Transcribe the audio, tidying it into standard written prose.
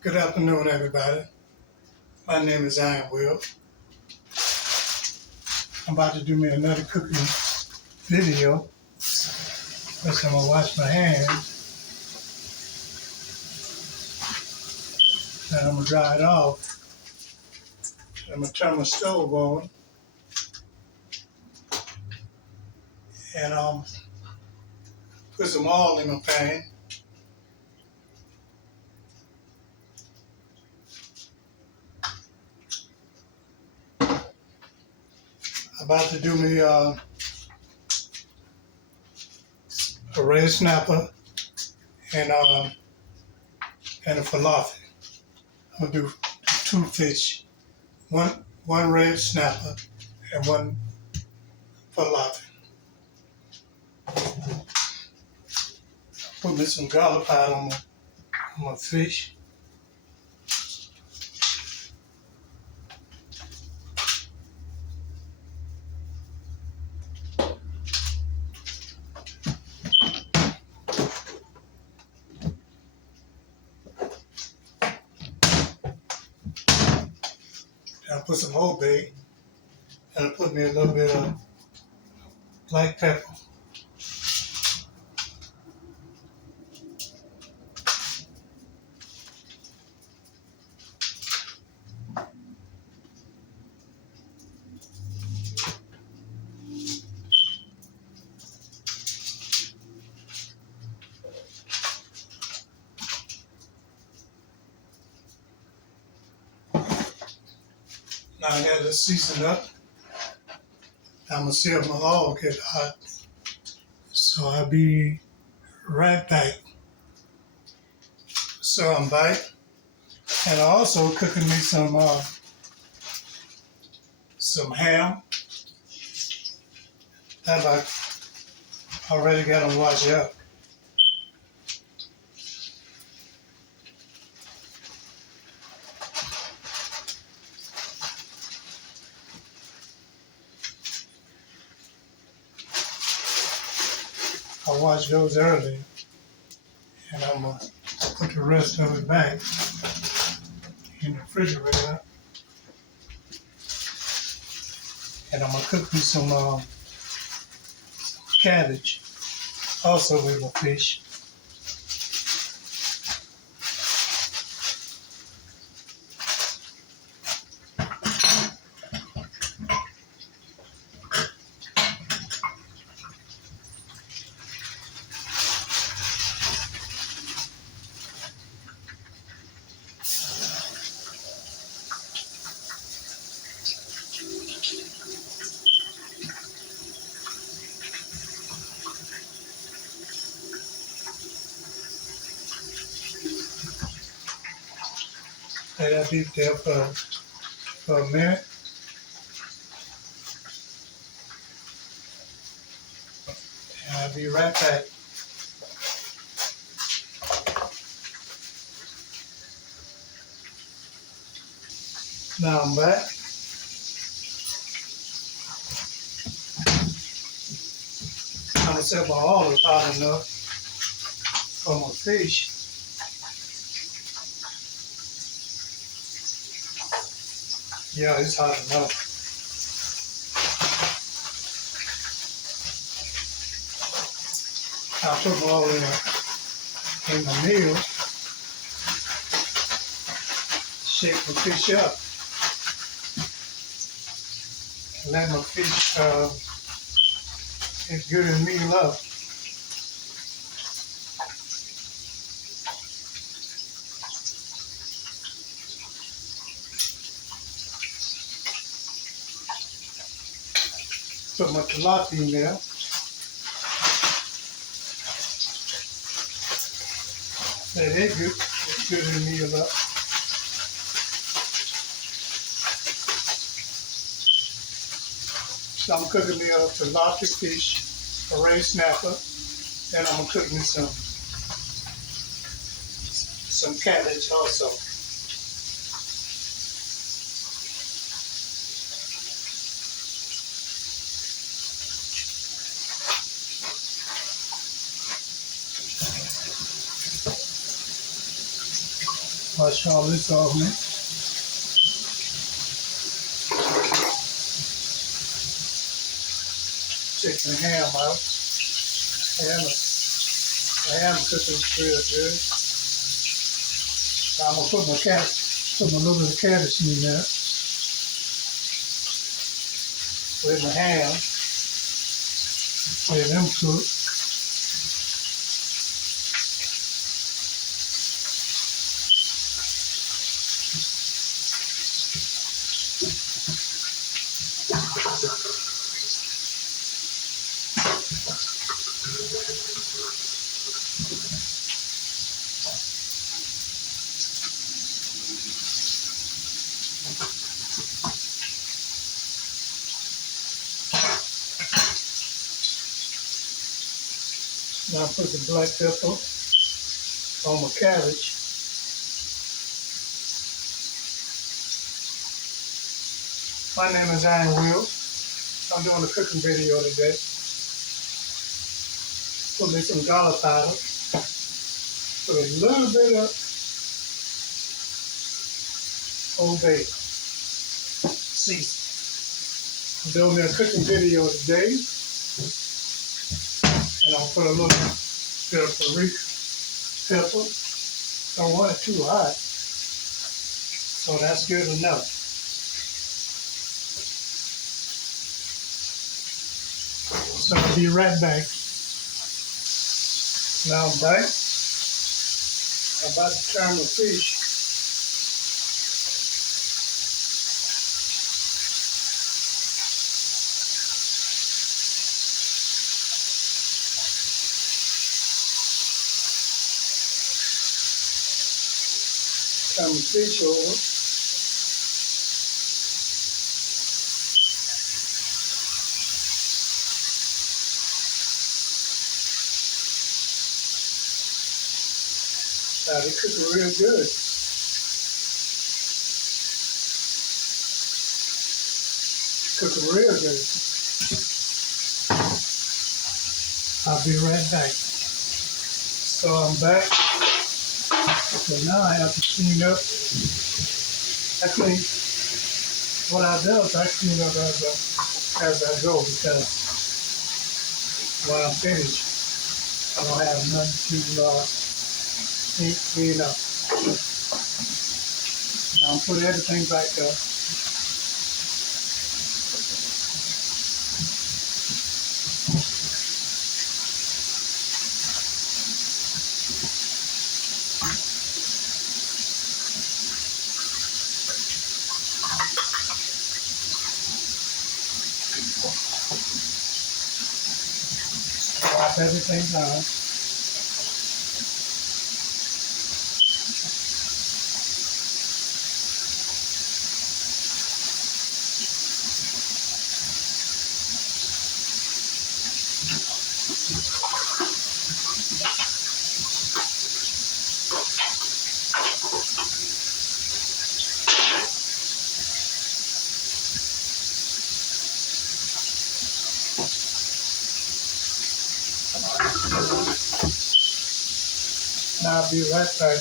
Good afternoon, everybody. My name is Iron Will. I'm about to do me another cooking video. First, I'm gonna wash my hands, and I'm gonna dry it off. I'm gonna turn my stove on, and put some oil in my pan. I'm about to do me a red snapper and a falafel. I'm gonna do two fish, one red snapper and one falafel. Put me some garlic powder on my fish. And I put some Old Bay, and I put me a little bit of black pepper. Now I got this seasoned up. I'm gonna see if my oil get hot. So I'll be right back. So I'm back, and I also cooking me some ham. That I already got them washed up. I washed those early, and I'm gonna put the rest of it back in the refrigerator. And I'm gonna cook me some cabbage, also with my fish. Let that be there for a minute. And I'll be right back. Now I'm back. I'm gonna set my oil is hot enough for my fish. Yeah, it's hot enough. I put my oil in the meal, shake my fish up, and let my fish get good and meal up. Put my tilapia in there. Let it get good and meal up. So I'm cooking me a tilapia fish, a red snapper, and I'm gonna cook me some cabbage also. Wash all this off me. Chicken and ham out. Ham cooking real good. I'm gonna put my little bit of cabbage in there with my ham. Let them cook. Now I put the black pepper on my cabbage. My name is Iron Will. I'm doing a cooking video today. Put me some garlic powder. Put a little bit of Old Bay seasoning. I'm doing a cooking video today. And I'll put a little bit of paprika pepper. Don't want it too hot. So that's good enough. So I'll be right back. Now I'm back. I'm about to turn the fish. Turn the fish over. Now they cook it real good. Cook it real good. I'll be right back. So I'm back. So now I have to clean up. What I do is I clean up as I go, because when I'm finished, I don't have nothing to clean up. Now I'm putting everything back up. Wipe everything down. Now I'll be right back.